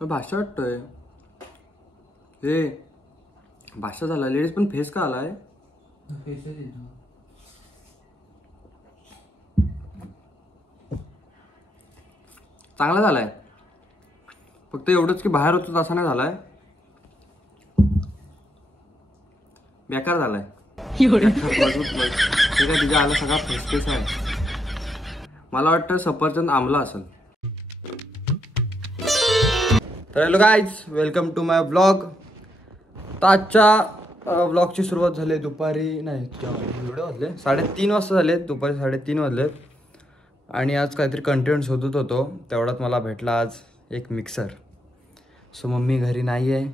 भाषा वाटतोय हे भाषा झाला लेडीज पण फेस का आलाय चांगला झालाय फक्त एवढंच की बाहेर होतो तसा नाही झालाय बेकार झालाय तिच्या आला सगळा फेस आहे मला वाटतं सफरचंद आंबला असेल तर hello guys welcome to my blog तर आजच्या ब्लॉगची सुरुवात झाली दुपारी नाही एवढे वाजले 3:30 वाजता झाले दुपारी 3:30 वाजलेत आणि आज काहीतरी कंटेंट शोधत होतो तेवढ्यात मला भेटला आज एक मिक्सर सो मम्मी घरी नाही आहे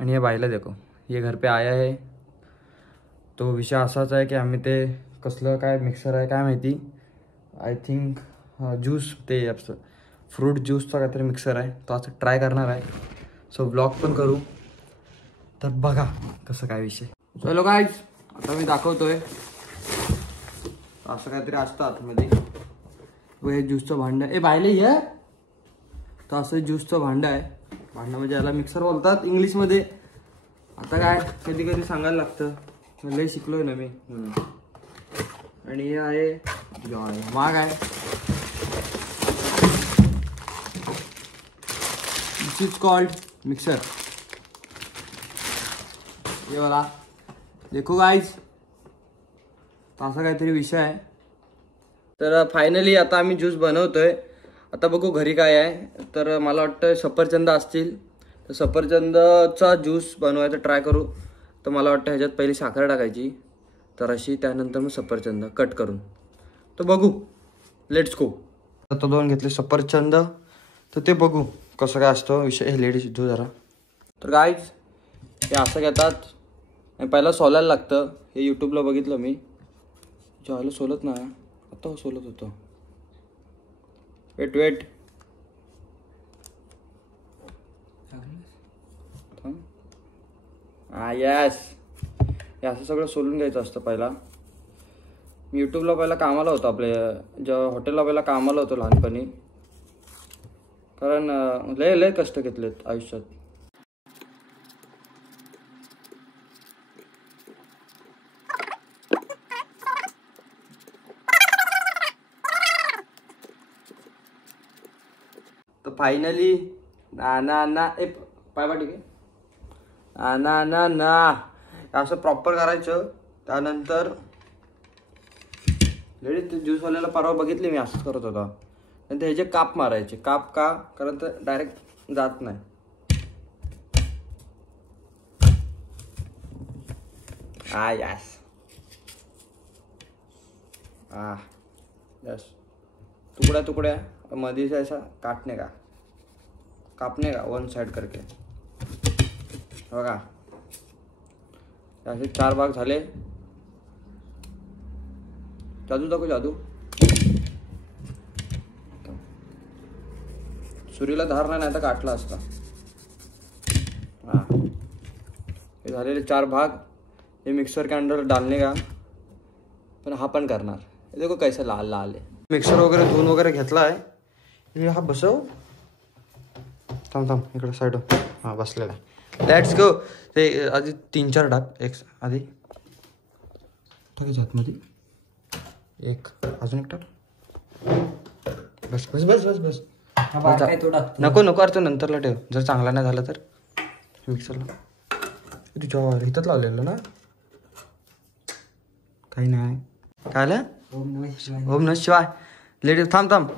आणि ये बाईला देखो ये घर पे आया है तो विषय असाच आहे की आम्ही ते कसलं काय मिक्सर आहे काय माहिती आय थिंक ज्यूस ते आपलं फ्रूट ज्यूसचा काहीतरी मिक्सर आहे तो असं ट्राय करणार आहे सो ब्लॉग पण करू तर बघा कसं काय विषय चलो गाईज आता मी दाखवतोय असं काहीतरी असतं आतमध्ये व हे ज्यूसचं भांडं ए बायले ये तर असं ज्यूसचं भांडं आहे भांडं म्हणजे याला मिक्सर बोलतात इंग्लिशमध्ये आता काय कधी कधी सांगायला लागतं लय शिकलोय ना मी आणि हे आहे महाग आहे दिस इज कॉल्ड मिक्सर ये वाला देखो गाइज असा काहीतरी विषय आहे तर फायनली आता आम्ही ज्यूस बनवतोय आता बघू घरी काय आहे तर मला वाटतं सफरचंद असतील तर सफरचंदचा ज्यूस बनवायचा ट्राय करू तर मला वाटतं ह्याच्यात पहिली साखर टाकायची तर अशी त्यानंतर मग सफरचंद कट करून तर बघू लेट्स गो आता 2 घेतले सफरचंद तर ते बघू कसं काय असतं विषय हे लेडीज जो जरा तर गाईज हे असं घेतात आणि पहिला सोलायला लागतं हे यूट्यूबला बघितलं मी जेवायला सोलत नाही आता सोलत होतं वेट यस हे असं सगळं सोलून घ्यायचं असतं पहिला मी यूट्यूबला पहिला कामाला होतो आपल्या जेव्हा हॉटेलला पहिला कामाला होतो लहानपणी कारण लय कष्ट घेतलेत आयुष्यात तर फायनली ना ए पाय ठीक आहे ना असं प्रॉपर करायचं त्यानंतर लेडीज ते ज्यूसवाल्याला परवा बघितले मी असंच करत होता आणि ते ह्याचे काप मारायचे काप का कारण तर डायरेक्ट जात नाही यस यस टुकड्या मध्ये से ऐसा काटने का 1 साइड करके बघा असे 4 भाग झाले जादू सुरीला धारला नाही तर काटला असता हे झालेले 4 भाग हे मिक्सर के अंदर डालने का पण हा पण करणार हे देखो कैसा लाल आहे मिक्सर वगैरे धुवून वगैरे घेतला आहे हा बसव थांब इकडे साईड हा बसलेला लेट्स गो ते आधी 3-4 टाक एक आधी टाकायच्या आतमध्ये एक अजून एक टाक बस नको अर्थ नंतरला ठेव जर चांगला नाही झाला तर मिक्सरला तुझ्या इथंच लावलेलं ना काही नाही काय आलं ओम नमः शिवाय लेडीज थांब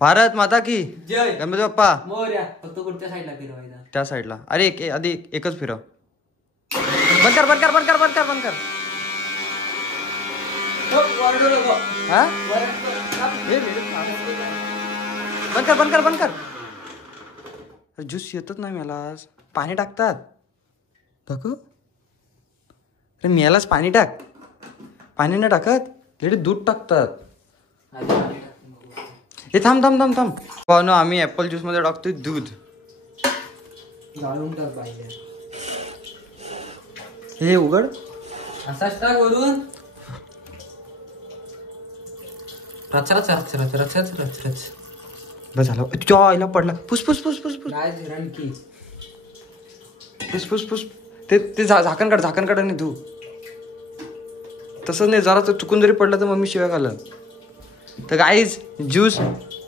भारत माता की जय गणपती बाप्पा मोरया फक्त कुठच्या साईडला फिरवायचा त्या साईडला अरे आधी एकच फिरव बंद कर बंद कर ज्यूस येतच नाही मला पाणी टाकतात टाकू अरे मेलाच पाणी टाक पाणी नाही टाकत लेडी दूध टाकतात हे थांब पाहुणं आम्ही ऍपल ज्यूस मध्ये टाकतोय दूध हे उघड असाच टाक वरून रच बस झालं. तुझ्या आईला पडला. फुस फुस फुस फुस फुस गाइस रन की फुस फुस फुस. ते झाकण काढ आणि धू. तसंच नाही, जरा चुकून जरी पडलं तर मम्मी शिवाय घालन. तर गाईज ज्यूस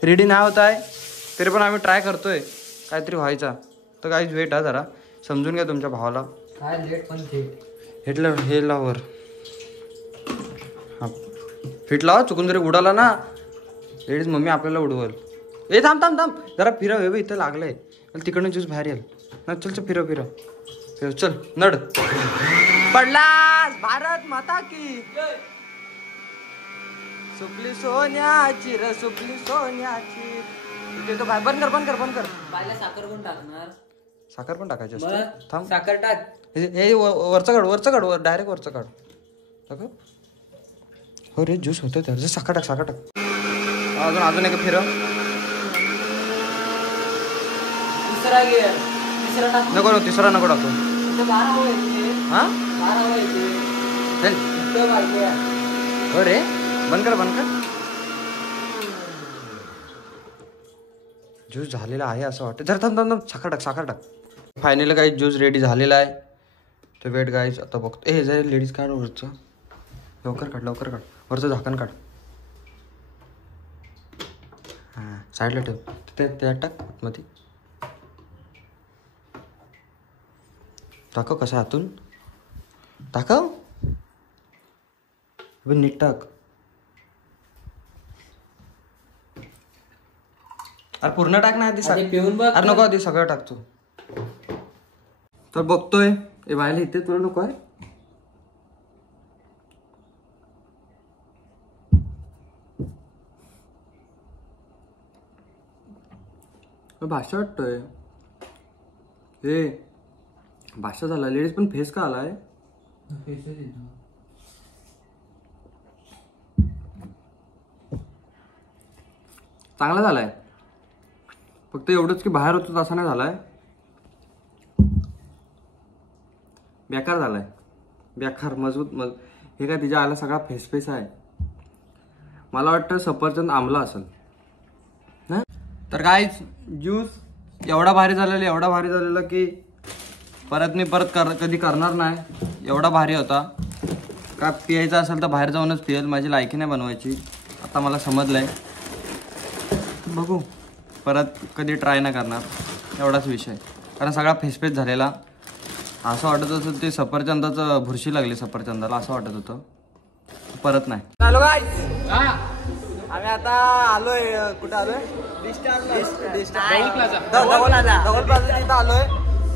रेडी नाही होत आहे, तरी पण आम्ही ट्राय करतोय काहीतरी व्हायचा. तर गाईज वेट हा जरा, समजून घ्या तुमच्या भावाला. काय लेट पण थे हेटलं हे लावर. हा फिट लावा, चुकून जरी उडाला ना लेडीज मम्मी आपल्याला उडवल. ए थांब थांब थांब जरा फिरव. हे इथं लागलंय, तिकडनं ज्यूस बाहेर येईल ना. चल चल फिरव फिरव फिरव. चल नड पडलास. भारत माता की सुकली सोन्याची र सुकली सोन्याची. तिथे तो बंद कर बंद कर बंद कर. पाहिला साखर कोण टाकणार? साखर पण टाकायची मग असते. थांब साखर टाक. हे वरचं काढ डायरेक्ट वरचं काढ. हो रे ज्यूस होतं त्याचं. साखर टाक. अजून एक फिरव. तिसरा गिअर. तिसरा टाक. नको तिसरा नको टाकू. इथे 12 हवा येते. हा 12 हवा येते. चल. इथे पाहिजे. हो रे बंद कर. ज्यूस झालेला आहे असं वाटतं. जरा थांब साखर टाक. फायनली काही ज्यूस रेडी झालेला आहे. तर वेट गाईज आता बघतो. ए जरा लेडीज काढ वरचं. लवकर काढ. वरचं झाकण काढ. हां साईडला ठेव. त्यात टाक मध्ये. टाकव कसं आतून टाकव. नीट टाक. अरे पूर्ण टाक ना आधी. आधी पिऊन बघ. अरे नको आधी सगळं टाकतो. तर बघतोय हे व्हायला इथे तुला नको आहे. भाषा वाटतोय हे. भाषा झाला. लेडीज पण फेस का आलाय. चांगला झालाय. फक्त एवढंच की बाहेर होतो तसा नाही झालाय. बेकार झालाय. बेकार मजबूत हे काय तिच्या आला सगळा फेस आहे. मला वाटतं सफरचंद आंबला असेल ना. तर गाईज ज्यूस एवढा भारी झालेला की मी कधी करणार नाही. एवढा भारी होता. का पियायचा असेल तर बाहेर जाऊनच पिएल. माझी लायकी नाही बनवायची. आता मला समजलंय. बघू परत कधी ट्राय नाही करणार. एवढाच विषय. कारण सगळा फेसफेस झालेला. असं वाटत होतं ते सफरचंदाचं भुरशी लागली सफरचंदाला असं वाटत होतं. परत नाही. हॅलो गाईज आम्ही आता आलोय. कुठं आलोय? धवल प्लाझा तिथं आलोय.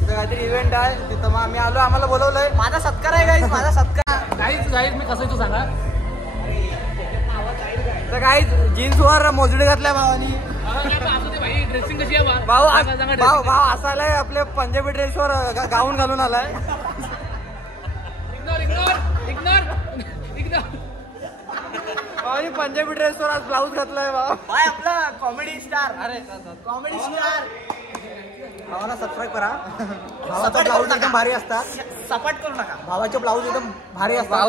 तिथं काहीतरी इव्हेंट आहे. तिथं मग आम्ही आलोय. आम्हाला बोलवलंय. माझा सत्कार आहे गाईज. गाईज मी कसं तू सांगा. तर गाईज जीन्सवर मोजडी घातल्या भावानी. ड्रेसिंग कशी आहे भाऊ असा आलाय आपल्या पंजाबी ड्रेसवर गाऊन घालून आलाय. पंजाबी ड्रेसवर आज ब्लाऊज घातलाय भाई. आपला कॉमेडी स्टार. अरे कॉमेडी स्टार. भावाला सबस्क्राईब करा. भावाचा ब्लाऊज एकदम भारी असतात. सपाट करू नका. भावाचे ब्लाऊज एकदम भारी असतात.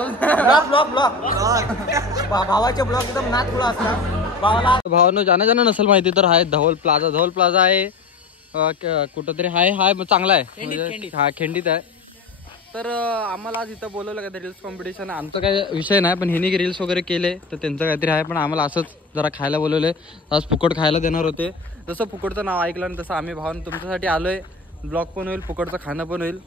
भावाचे ब्लॉग एकदम नाथपुडा असतात. भावानं ज्यांना नसेल माहिती तर आहे धवल प्लाझा आहे. कुठंतरी हाय चांगला आहे. हा खिंडीत आहे. तर आम्हाला आज इथं बोलवलं का रील्स कॉम्पिटिशन. आमचा काही विषय नाही पण हिने रील्स वगैरे केले तर त्यांचं काहीतरी आहे. पण आम्हाला असंच जरा खायला बोलवलंय. आज फुकट खायला देणार होते. जसं फुकटचं नाव ऐकलं आणि तसं आम्ही भावानं तुमच्यासाठी आलोय. ब्लॉग पण होईल, फुकटचं खाणं पण होईल.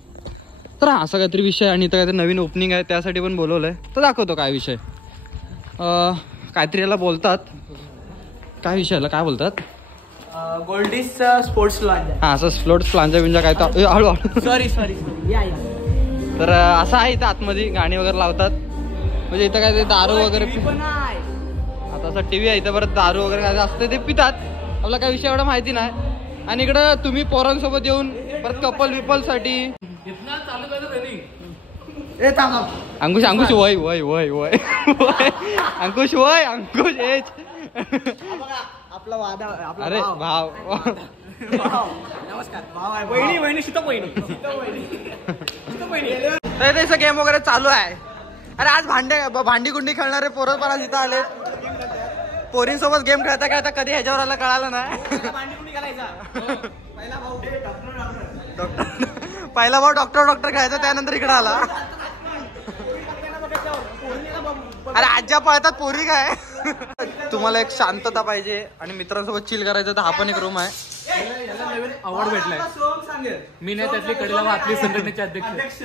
तर असं काहीतरी विषय. आणि इथं काहीतरी नवीन ओपनिंग आहे त्यासाठी पण बोलवलंय. तर दाखवतो काय विषय. काहीतरी याला बोलतात. काय विषयाला काय बोलतात? गोल्डीस स्पोर्ट्स लॉन्ज. हा असं स्पोर्ट्स प्लांजा बिंजा काय तर हळूहळू. सॉरी या. तर असं आहे इथं आतमध्ये गाणी वगैरे लावतात. म्हणजे इथं काय ते दारू वगैरे आता असं टीव्ही आहे इथं. परत दारू वगैरे काय असतं ते पितात. आपला काय विषय एवढा माहिती नाही. आणि इकडं तुम्ही पोरांसोबत येऊन परत कपल साठी अंकुश वय अंकुश एज. आपला वादा. अरे भाव. नमस्कार. भाव आहे. वहिनी शीता वहिनी. तर त्याचं गेम वगैरे चालू आहे. अरे आज भांडी गुंडी खेळणारे पोरं पण आज इथं आले. पोरींसोबत गेम खेळता खेळता कधी ह्याच्यावर आला कळालं नाही. पहिला भाऊ डॉक्टर खेळायचा त्यानंतर इकडे आला. अरे आज्या पळतात पोरी काय. तुम्हाला एक शांतता पाहिजे आणि मित्रांसोबत चिल करायचं तर हा पण एक रूम आहे. अवॉर्ड भेटलाय. मी नाही त्यातली कडेला आपली संघटनेचे अध्यक्ष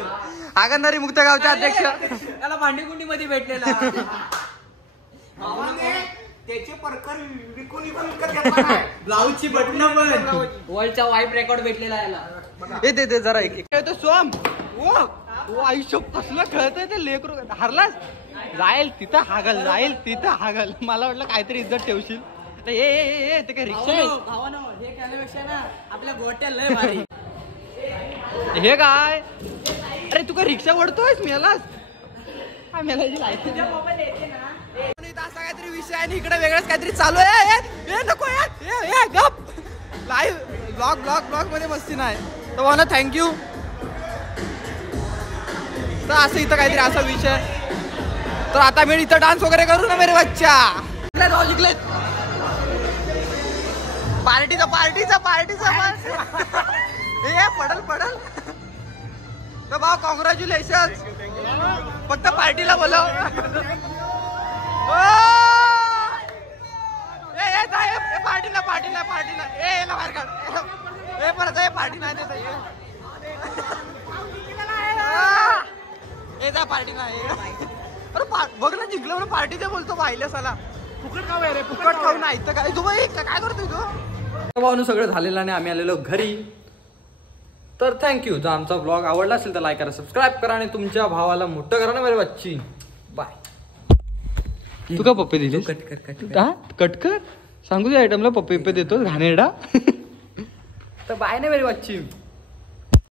आगंधारी मुक्त गावचे अध्यक्ष. त्याला भांडीकुंडी मध्ये भेटलेला त्याचे परकर ब्लाऊजची बटन पण वर्ल्डचा वाईट रेकॉर्ड भेटलेला याला. ते जरा एक सोम ओ आयुष्य कसलं खेळतंय ते लेकरू. हरलास जाईल तिथं हागल. मला वाटलं काहीतरी इज्जत ठेवशील. ए ते काय रिक्षा आहे. भावानो हे केल्यापेक्षा ना आपल्या गोट्या लय भारी. हे काय अरे तू काय रिक्षा ओढतोयस मेलास. असा काहीतरी विषय आहे आणि इकडे वेगळाच काहीतरी चालू आहे. नको गप लाईव्ह ब्लॉग मध्ये मस्ती नाही तर मला थँक्यू. तर असं इथं काहीतरी असा विषय. तर आता मी इथं डान्स वगैरे करू ना मेरे बच्चा. जिंकलेत पार्टीचा पडल तर भाऊ कॉंग्रॅच्युलेशन. फक्त पार्टीला बोलव. पार्टी ना बाहेर काढ. परत पार्टी नाही देत पार्टी नाही. अरे बघ ना जिंकलं म्हणून पार्टीचं बोलतो पाहिलं साला. फुकट खाऊ नाही तर काय. तू काय करतोय तू. भाऊ सगळं झालेलं आणि आम्ही आलेलो घरी. तर थँक्यू. जर आमचा ब्लॉग आवडला असेल तर लाईक करा, सबस्क्राईब करा आणि तुमच्या भावाला मोठं करा ना मेरे बच्ची. बाय. तू का पप्पे दिले. कट कर सांगू दे आयटमला पप्पे देतो घाणेरडा. तर बाय ना मेरी बच्ची.